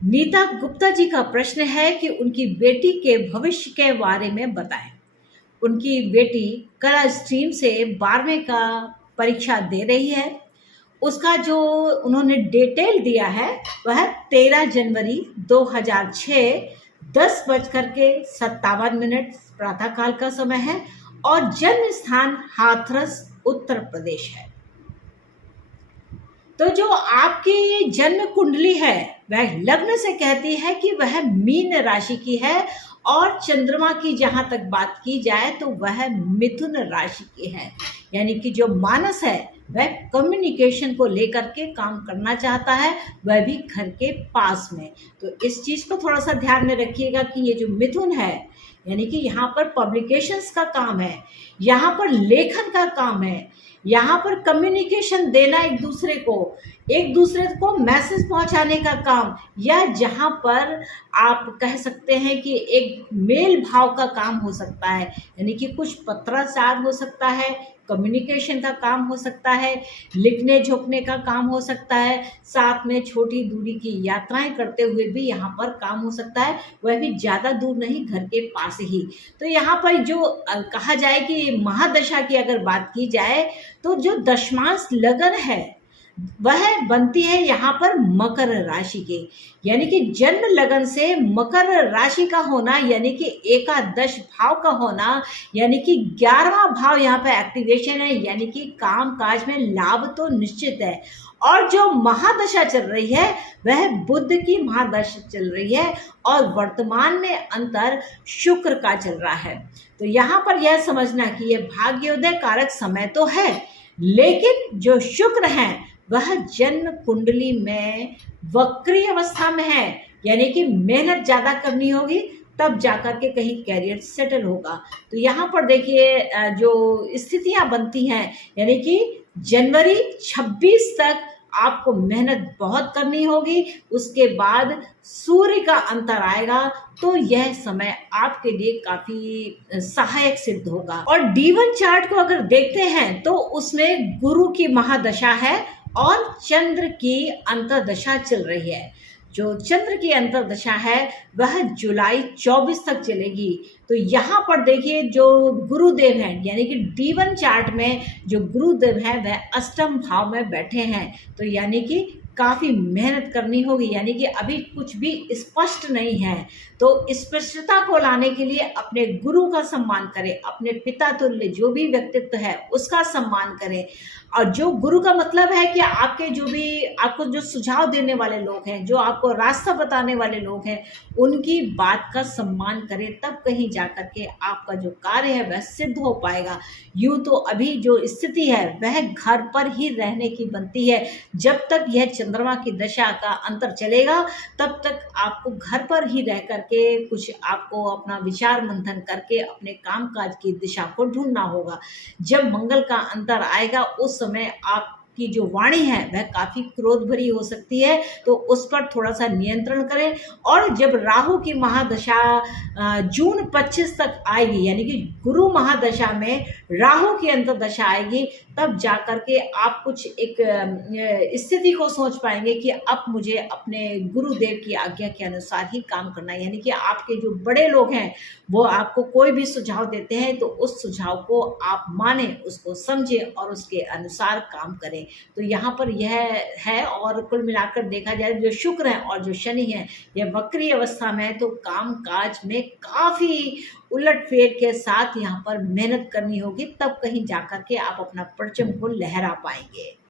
नीता गुप्ता जी का प्रश्न है कि उनकी बेटी के भविष्य के बारे में बताएं। उनकी बेटी कला स्ट्रीम से 12वीं का परीक्षा दे रही है। उसका जो उन्होंने डिटेल दिया है वह 13 जनवरी 2006 10:57 प्रातःकाल का समय है और जन्म स्थान हाथरस उत्तर प्रदेश है। तो जो आपकी जन्म कुंडली है वह लग्न से कहती है कि वह मीन राशि की है और चंद्रमा की जहां तक बात की जाए तो वह मिथुन राशि की है। यानी कि जो मानस है वह कम्युनिकेशन को लेकर के काम करना चाहता है, वह भी घर के पास में। तो इस चीज को थोड़ा सा ध्यान में रखिएगा कि ये जो मिथुन है यानी कि यहाँ पर पब्लिकेशंस का काम है, यहाँ पर लेखन का काम है, यहाँ पर कम्युनिकेशन देना एक दूसरे को मैसेज पहुंचाने का काम, या जहाँ पर आप कह सकते हैं कि एक मेल भाव का काम हो सकता है। यानी कि कुछ पत्राचार हो सकता है, कम्युनिकेशन का काम हो सकता है, लिखने झोंकने का काम हो सकता है, साथ में छोटी दूरी की यात्राएं करते हुए भी यहाँ पर काम हो सकता है, वह भी ज़्यादा दूर नहीं, घर के पास ही। तो यहाँ पर जो कहा जाए कि महादशा की अगर बात की जाए तो जो दशमांश लगन है वह बनती है यहाँ पर मकर राशि के। यानी कि जन्म लगन से मकर राशि का होना यानी कि एकादश भाव का होना, यानी कि 11वां भाव यहाँ पे एक्टिवेशन है। यानी कि काम काज में लाभ तो निश्चित है। और जो महादशा चल रही है वह बुध की महादशा चल रही है और वर्तमान में अंतर शुक्र का चल रहा है। तो यहाँ पर यह समझना कि यह भाग्योदय कारक समय तो है, लेकिन जो शुक्र है वह जन्म कुंडली में वक्री अवस्था में है। यानी कि मेहनत ज्यादा करनी होगी तब जाकर के कहीं कैरियर सेटल होगा। तो यहाँ पर देखिए जो स्थितियां बनती हैं, यानी कि जनवरी 26 तक आपको मेहनत बहुत करनी होगी, उसके बाद सूर्य का अंतर आएगा तो यह समय आपके लिए काफी सहायक सिद्ध होगा। और D1 चार्ट को अगर देखते हैं तो उसमें गुरु की महादशा है और चंद्र की अंतर्दशा चल रही है। जो चंद्र की अंतर्दशा है वह जुलाई 24 तक चलेगी। तो यहाँ पर देखिए जो गुरुदेव हैं, यानी कि D1 चार्ट में जो गुरुदेव हैं वह अष्टम भाव में बैठे हैं। तो यानी कि काफी मेहनत करनी होगी। यानी कि अभी कुछ भी स्पष्ट नहीं है, तो स्पष्टता को लाने के लिए अपने गुरु का सम्मान करें, अपने पिता तुल्य जो भी व्यक्तित्व है उसका सम्मान करें। और जो गुरु का मतलब है कि आपके जो भी आपको जो सुझाव देने वाले लोग हैं, जो आपको रास्ता बताने वाले लोग हैं, उनकी बात का सम्मान करें, तब कहीं जाकर के आपका जो कार्य है वह सिद्ध हो पाएगा। यूं तो अभी जो स्थिति है वह घर पर ही रहने की बनती है। जब तक यह चंद्रमा की दशा का अंतर चलेगा तब तक आपको घर पर ही रह करके कुछ आपको अपना विचार मंथन करके अपने कामकाज की दिशा को ढूंढना होगा। जब मंगल का अंतर आएगा उस समय आपकी जो वाणी है वह काफी क्रोध भरी हो सकती है, तो उस पर थोड़ा सा नियंत्रण करें। और जब राहु की महादशा जून 25 तक आएगी, यानी कि गुरु महादशा में राहु की अंतर्दशा आएगी, तब जाकर के आप कुछ एक स्थिति को सोच पाएंगे कि अब मुझे अपने गुरुदेव की आज्ञा के अनुसार ही काम करना है। यानी कि आपके जो बड़े लोग हैं वो आपको कोई भी सुझाव देते हैं तो उस सुझाव को आप माने, उसको समझे और उसके अनुसार काम करें। तो यहाँ पर यह है। और कुल मिलाकर देखा जाए जो शुक्र है और जो शनि है यह वक्री अवस्था में है, तो काम काज में काफी उलटफेर के साथ यहाँ पर मेहनत करनी होगी, तब कहीं जाकर के आप अपना परचम को लहरा पाएंगे।